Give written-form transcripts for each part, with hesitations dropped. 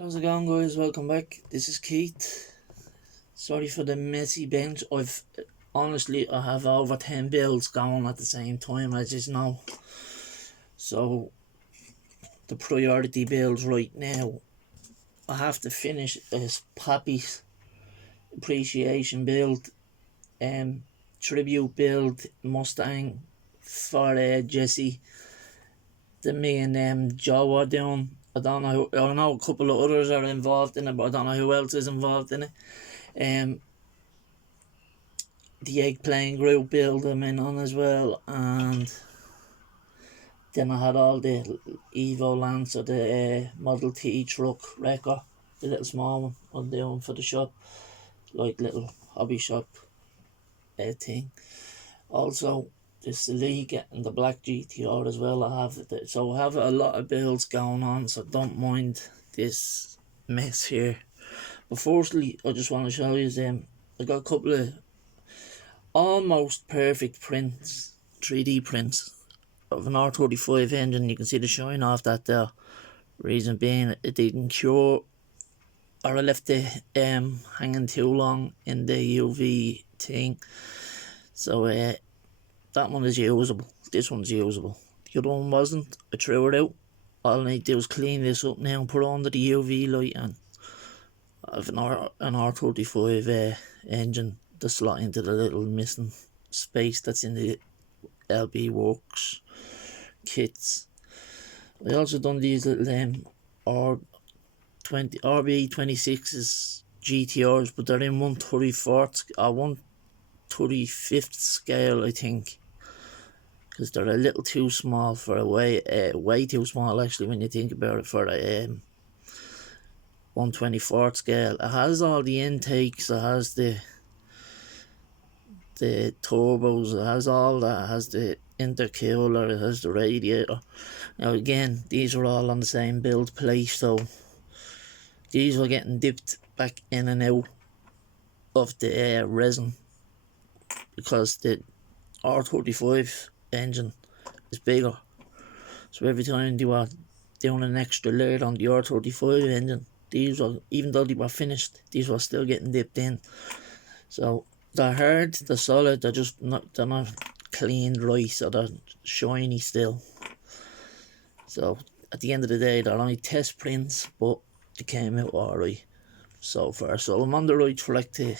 How's it going, guys? Welcome back. This is Keith. Sorry for the messy bench. Honestly, I have over 10 builds going at the same time, as you know. So the priority builds right now, I have to finish this Pappy's appreciation build, tribute build Mustang for Jesse. The me and Joe are doing. I know a couple of others are involved in it, but I don't know who else is involved in it. The EGGPLANE group build I'm in on as well, and then I had all the Evo Lancer, the Model T truck wrecker, the little small one I'm doing for the shop, like little hobby shop thing. Also, there's the League and the Black GTR as well. I have a lot of builds going on, so don't mind this mess here. But firstly, I just want to show you I got a couple of almost perfect prints, 3D prints of an R35 engine. You can see the shine off that there. Reason being, it didn't cure, or I left it hanging too long in the UV thing. So that one is usable. This one's usable. The other one wasn't. I threw it out. All I need to do is clean this up now and put it under the UV light, and I have an R35 engine to slot into the little missing space that's in the LB Works kits. I also done these little RB26s GTRs, but they're in 1/34th or 1/35th scale, I think, because they're a little too small for a way too small actually when you think about it for a 1/24th scale. It has all the intakes, it has the turbos, it has all that, it has the intercooler, it has the radiator. Now again, these are all on the same build plate, so these were getting dipped back in and out of the resin, because the R35 engine is bigger, so every time they were doing an extra layer on the R35 engine, these were, even though they were finished, these were still getting dipped in. So they're hard, they're solid, they're not cleaned right, so they're shiny still. So at the end of the day, they're only test prints, but they came out alright so far. So I'm on the right track to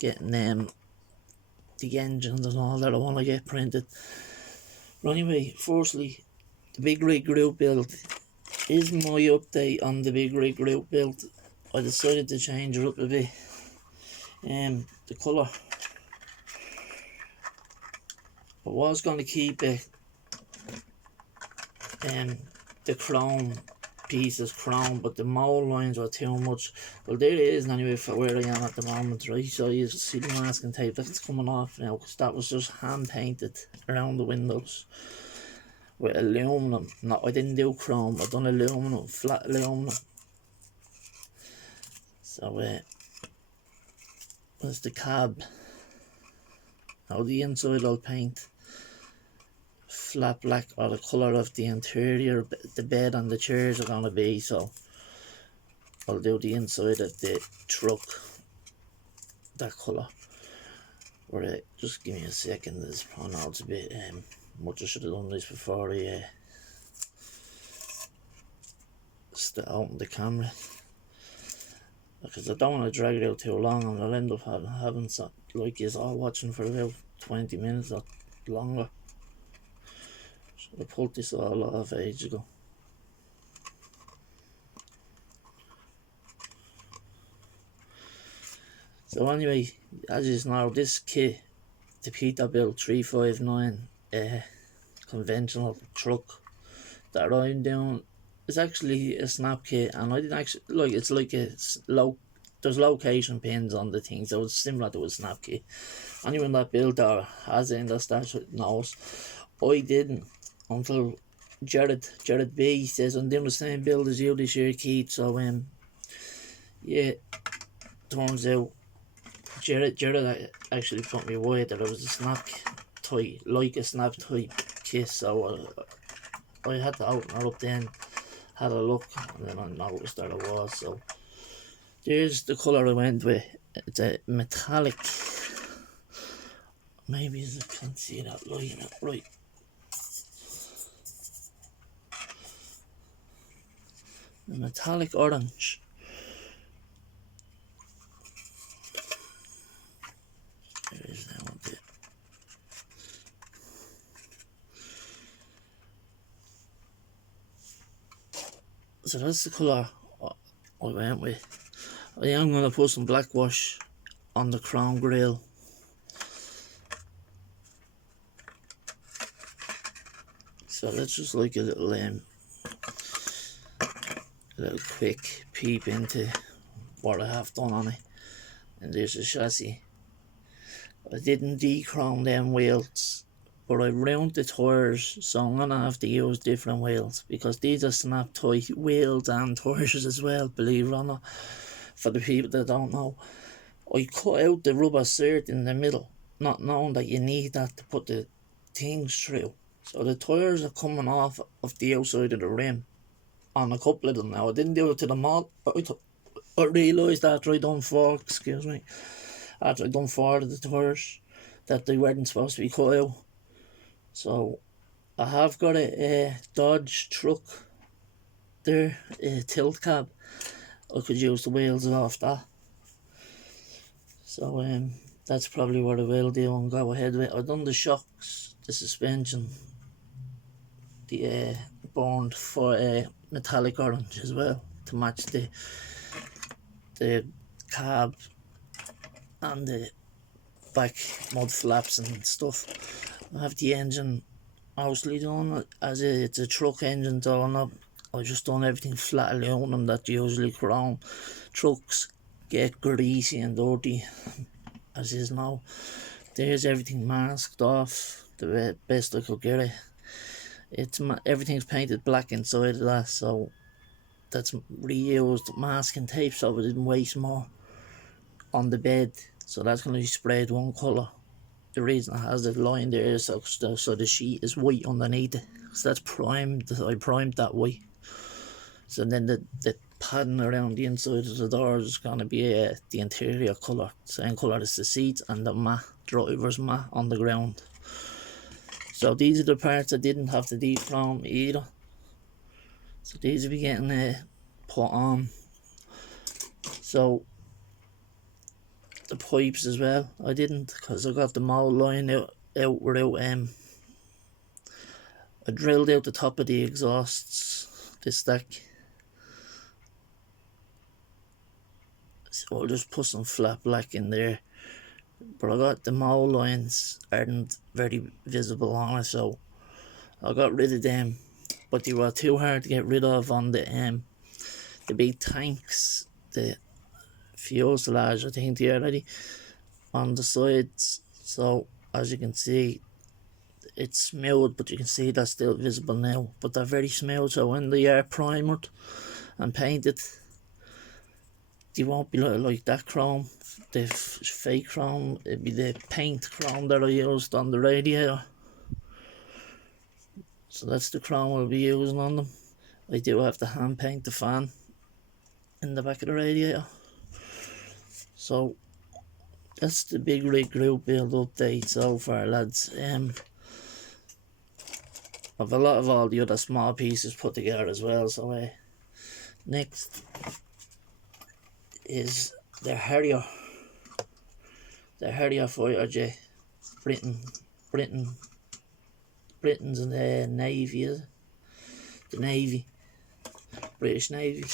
getting the engines and all that I want to get printed. But anyway, firstly, the BIGRIG group build is my update on the BIGRIG group build. I decided to change it up a bit. The colour, I was going to keep it the chrome pieces chrome, but the mold lines were too much. Well, there it is anyway for where I am at the moment, right? So you see the masking tape that's coming off now, because that was just hand painted around the windows with aluminum. No, I didn't do chrome, I done aluminum, flat aluminum. So that's the cab. Now the inside I'll paint flat black, or the colour of the interior, the bed and the chairs are gonna be, so I'll do the inside of the truck that colour. Or just give me a second, this pronouns a bit much. I should have done this before I open the camera, because I don't want to drag it out too long and I'll end up having some, like you're all watching for about 20 minutes or longer. I pulled this all off ages ago. So anyway, as you know, this kit, the Peterbilt 359 conventional truck that I'm doing, is actually a snap kit, and I didn't actually, like, it's like there's location pins on the thing, so it's similar to a snap kit. Anyone that built or has it in their stash knows. I didn't, until Jared B says I'm doing the same build as you this year, Keith. So yeah, turns out Jared actually put me away that it was a snap type, like a snap type kit. So I had to open it up then, had a look, and then I noticed that it was. So there's the colour I went with. It's a metallic. Maybe you can see that light in it, right? The metallic orange. There is that one there. So that's the colour I went with. I am going to put some black wash on the chrome grille. So that's just like a little quick peep into what I have done on it. And there's the chassis. I didn't de-chrome them wheels, but I round the tyres, so I'm going to have to use different wheels, because these are snap tight wheels and tyres as well, believe it or not. For the people that don't know, I cut out the rubber cert in the middle, not knowing that you need that to put the things through. So the tyres are coming off of the outside of the rim on a couple of them now. I didn't do it to them all. I realised after I done four, after I done four of the tyres, that they weren't supposed to be cut out. So I have got a Dodge truck there, a tilt cab. I could use the wheels off that. So that's probably what I will do and go ahead with. I've done the shocks, the suspension, the burned for metallic orange as well, to match the cab and the back mud flaps and stuff. I have the engine mostly done as it's a truck engine, so I just done everything flat aluminum that usually chrome trucks get greasy and dirty, as is now. There's everything masked off the best I could get it. Everything's painted black inside of that, so that's reused masking tape, so it didn't waste more on the bed. So that's going to be sprayed one colour. The reason it has the line there is so the sheet is white underneath it, so that's primed. I primed that white. So then the padding around the inside of the doors is going to be the interior colour, same colour as the seats and the mat, driver's mat on the ground. So these are the parts I didn't have to de-chrome either. So these will be getting put on. So the pipes as well, I didn't, because I got the mold line out without I drilled out the top of the exhausts, the stack. So I'll just put some flat black in there, but I got the mold lines aren't very visible on it, so I got rid of them, but they were too hard to get rid of on the big tanks, the fuselage, I think they're already on the sides. So as you can see, it's smooth, but you can see that's still visible now, but they're very smooth, so when they are primered and painted, they won't be like that chrome, the fake chrome. It'd be the paint chrome that I used on the radiator. So that's the chrome I'll be using on them. I do have to hand paint the fan in the back of the radiator. So that's the BIGRIG group build update so far, lads. I've a lot of all the other small pieces put together as well. So next is the Harrier fighter jet, Britain's in the Navy, is it? The Navy, British Navy,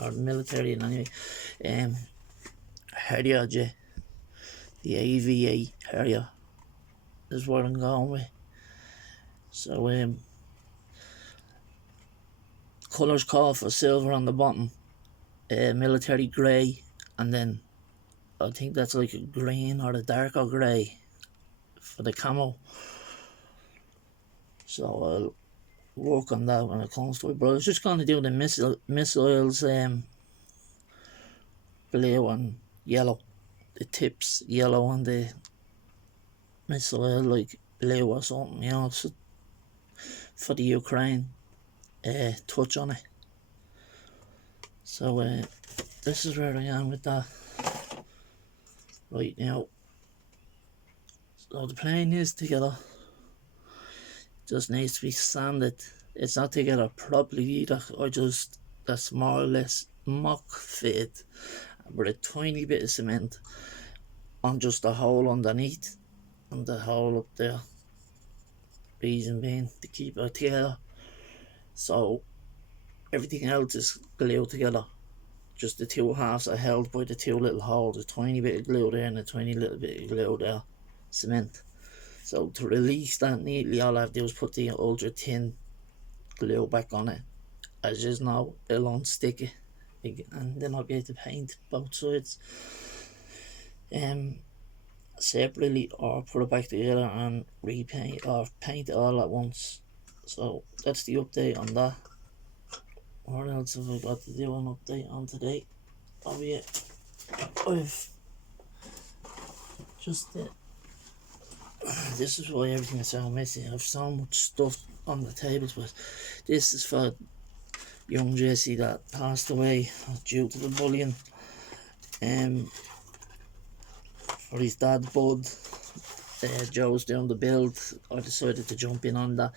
or the military anyway. Harrier jet, the AVA Harrier is what I'm going with. So colours call for silver on the bottom, military grey, and then I think that's like a green or a darker grey for the camo. So I'll work on that when it comes to it, but I was just going to do the missiles blue and yellow, the tips yellow and the missile like blue or something, you know, so for the Ukraine touch on it. So this is where I am with that right now. So the plane is together, just needs to be sanded. It's not together properly either. That's more or less mock fitted with a tiny bit of cement on just the hole underneath and the hole up there. Reason being to keep it together. So everything else is glued together. Just the two halves are held by the two little holes, a tiny bit of glue there and a tiny little bit of glue there, cement. So to release that neatly, all I have to do is put the ultra thin glue back on it. As you know, it'll unstick it, and then I'll be able to paint both sides separately, or put it back together and repaint or paint it all at once. So that's the update on that. What else have I got to do an update on today? Oh yeah, I've just this is why everything is so messy. I've so much stuff on the tables, but this is for young Jesse that passed away due to the bullying. For his dad Bud, Joe's doing the build. I decided to jump in on that.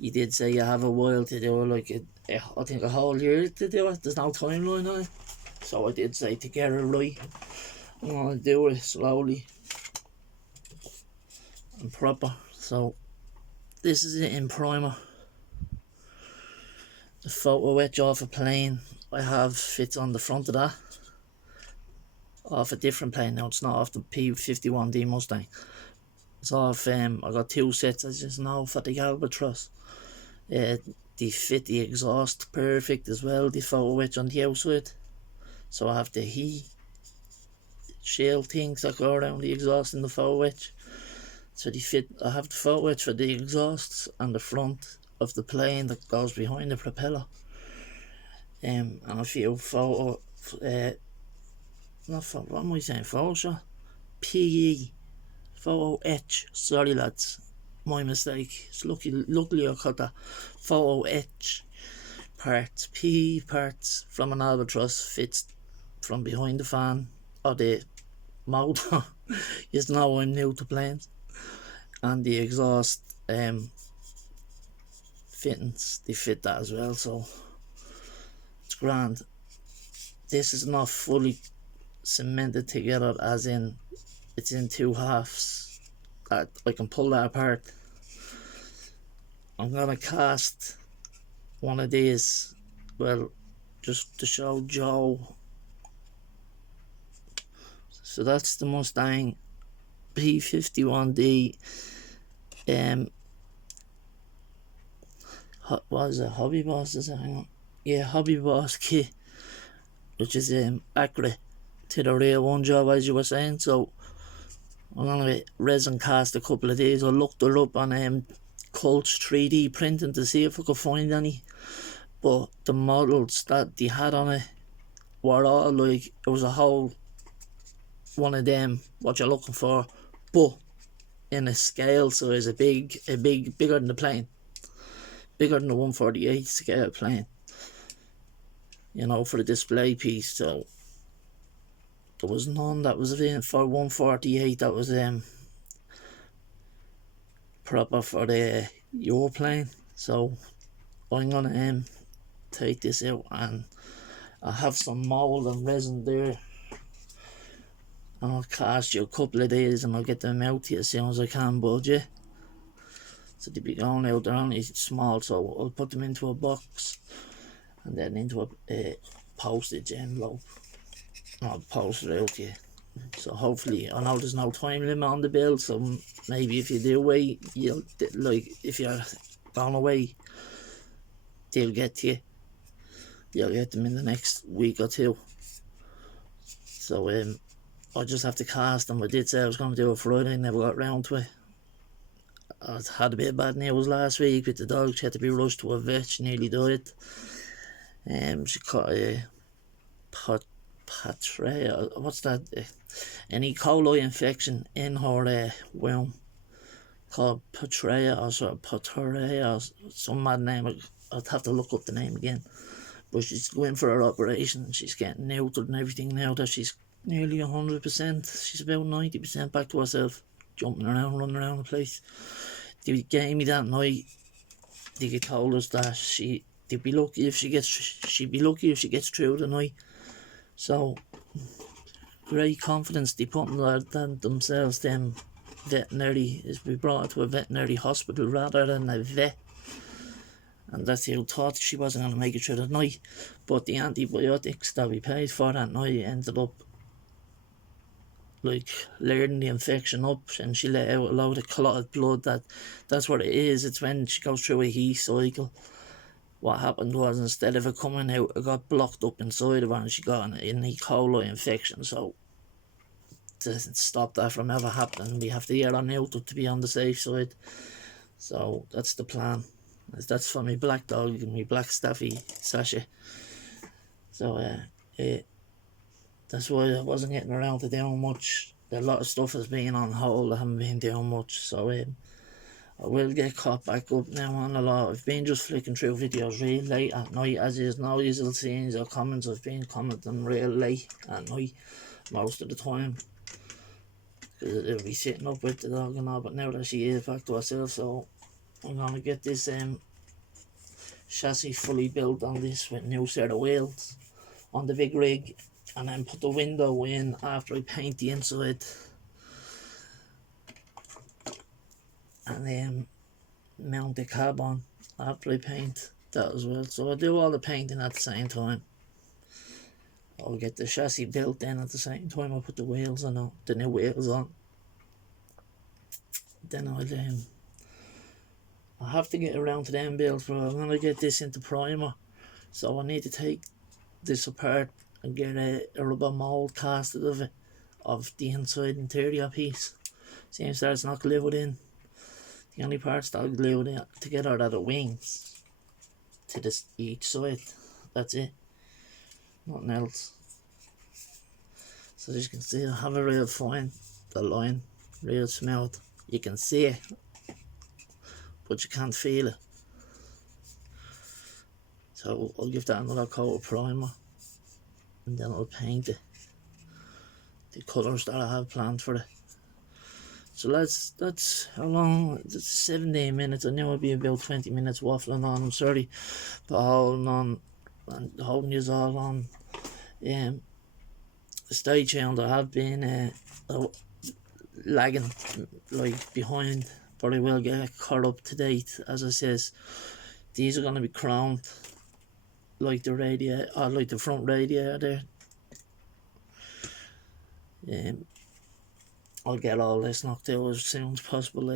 He did say you have a while to do it, like I think a whole year to do it. There's no timeline on it, so I did say to get it right, I'm gonna do it slowly and proper. So this is it in primer. The photo etch off a plane I have fits on the front of that, off a different plane now. It's not off the P51D Mustang. It's off, I got two sets, as you know, for the Albatross. They fit the exhaust perfect as well, the photo etch on the outside. So I have the heat shield things that go around the exhaust in the photo etch. So they fit. I have the photo etch for the exhausts and the front of the plane that goes behind the propeller. And a few photo, what am I saying, Photoshop? PE, photo etch, sorry lads, my mistake. It's luckily I got that photo etch parts, PE parts from an Albatross, fits from behind the fan or the motor. You know I'm new to planes. And the exhaust fittings, they fit that as well, so it's grand. This is not fully cemented together, as in it's in two halves. I can pull that apart. I'm gonna cast one of these, well, just to show Joe. So that's the Mustang P51D. What is it? Hobby Boss, is it? Hang on. Yeah, Hobby Boss kit, which is accurate to the real one job, as you were saying. So I'm gonna resin cast a couple of these. I looked her up on Colts 3D printing to see if I could find any, but the models that they had on it were all like, it was a whole one of them what you're looking for, but in a scale size, bigger than the plane, bigger than the 148 scale plane, you know, for the display piece. So there was none that was in for 148 that was proper for the Europlane. So I'm gonna take this out, and I have some mould and resin there, and I'll cast you a couple of days and I'll get them out to you as soon as I can, bud, yeah. So they'll be going out, they're only small, so I'll put them into a box and then into a postage envelope, and I'll post it out to you. So hopefully, I know there's no time limit on the bill, so maybe if you do wait, you'll, like, if you're going away, they'll get to you. You'll get them in the next week or two. So I just have to cast them. I did say I was going to do it Friday, never got round to it. I had a bit of bad news last week with the dog. She had to be rushed to a vet. She nearly died. She caught a patria, what's that? An E. coli infection in her womb, called patria or sort of patria or some mad name. I'd have to look up the name again. but she's going for her operation. She's getting neutered and everything now that she's nearly 100%. She's about 90% back to herself, jumping around, running around the place. They gave me that night. They told us that she'd be lucky if she gets through the night. So great confidence they put in themselves. Them veterinary is we brought her to a veterinary hospital rather than a vet, and that's who thought she wasn't going to make it through the night. But the antibiotics that we paid for that night ended up like layering the infection up, and she let out a load of clotted blood. That's what it is. It's when she goes through a heat cycle. What happened was, instead of it coming out, it got blocked up inside of her and she got an E. coli infection. So to stop that from ever happening, we have to get her neutered to be on the safe side. So that's the plan. That's for my black dog, my black Staffy Sasha. So that's why I wasn't getting around to doing much. A lot of stuff has been on hold. I haven't been doing much. So I will get caught back up now on a lot. I've been just flicking through videos real late at night, as is now. You'll see in your comments, I've been commenting real late at night most of the time, because it'll be sitting up with the dog and all. But now that she is back to herself, so I'm gonna get this chassis fully built on this with new set of wheels on the big rig, and then put the window in after I paint the inside, and then mount the cab on after I paint that as well. So I'll do all the painting at the same time. I'll get the chassis built then at the same time. I'll put the wheels on, the new wheels on. Then I'll have to get around to them builds, but I'm gonna get this into primer. So I need to take this apart and get a rubber mold casted of it, of the inside interior piece. Seems that it's not glued in. The only parts that are glued in together are the wings to this each side. That's it. Nothing else. So as you can see, I have a real fine, the line, real smooth. You can see it, but you can't feel it. So I'll give that another coat of primer, and then I'll paint it the colours that I have planned for it. So that's how long. It's 17 minutes. I knew I'd be about 20 minutes waffling on. I'm sorry for holding on and holding you all on. Stay tuned. I have been lagging, like behind, but I will get caught up to date. As I says, these are going to be chromed like the radiator, or like the front radiator there. I'll get all this knocked out as soon as possible.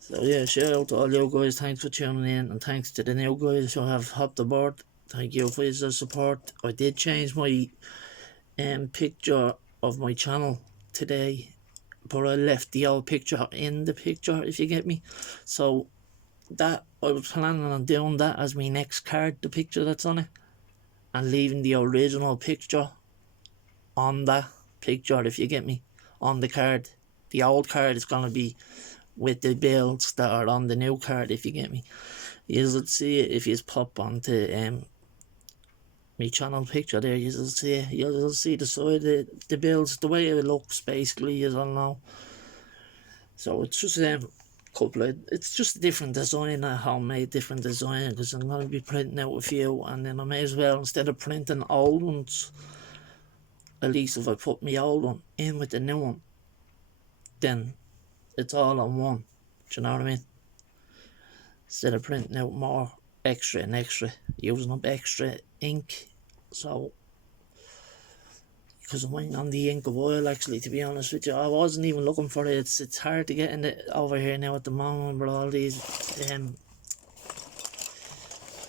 So yeah, shout out to all you guys. Thanks for tuning in, and thanks to the new guys who have hopped aboard. Thank you for your support. I did change my picture of my channel today, but I left the old picture in the picture, if you get me. So that I was planning on doing that as my next card, the picture that's on it, and leaving the original picture on that picture, if you get me, on the card. The old card is going to be with the builds that are on the new card, if you get me. You'll see it if you pop onto my channel picture there. You'll see the side of the builds, the way it looks basically, you all know. So it's just it's just a different design, a homemade different design, because I'm going to be printing out a few, and then I may as well, instead of printing old ones, at least if I put my old one in with the new one, then it's all on one. Do you know what I mean? Instead of printing out more extra and extra, using up extra ink. So, because I'm waiting on the ink of oil, actually, to be honest with you. I wasn't even looking for it. It's hard to get in it over here now at the moment, with all these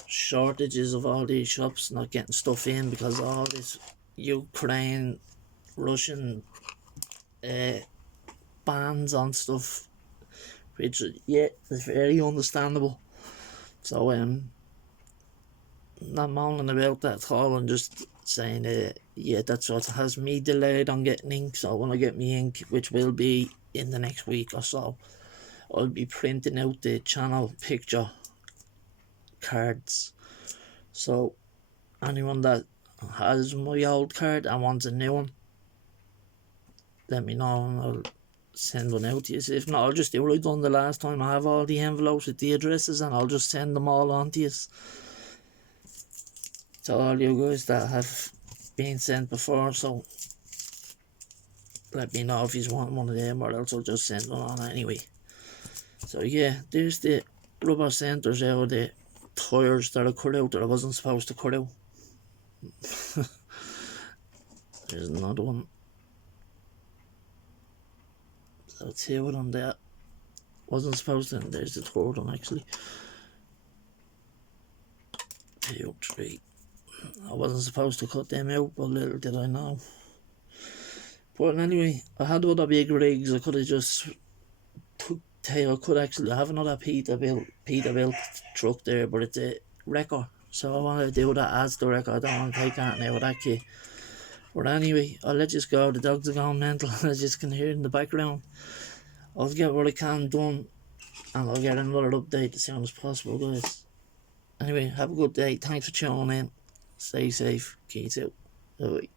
shortages of all these shops not getting stuff in because of all this Ukraine, Russian bans on stuff, which, yeah, is very understandable. So not moaning about that at all. I'm just saying yeah, that's what has me delayed on getting ink. So when I get me ink, which will be in the next week or so, I'll be printing out the channel picture cards So anyone that has my old card and wants a new one, let me know and I'll send one out to you. If not, I'll just do what I done the last time. I have all the envelopes with the addresses and I'll just send them all on to you. To all you guys that have been sent before, so let me know if you want one of them, or else I'll just send one on anyway. So yeah, there's the rubber centres out of the tyres that I cut out that I wasn't supposed to cut out. There's another one. So two of them there. Wasn't supposed to, and there's the third one actually. 2, 3. I wasn't supposed to cut them out, but little did I know. But anyway, I had other big rigs. I could have just I could actually have another Peterbilt truck there, but it's a wrecker, so I want to do that as the wrecker. I don't want to take that now with that kit. But anyway, I'll let you go. The dogs are going mental, as you can hear in the background. I'll get what I can done, and I'll get another update as soon as possible, guys. Anyway, have a good day. Thanks for tuning in. Stay safe. Keep out. Bye.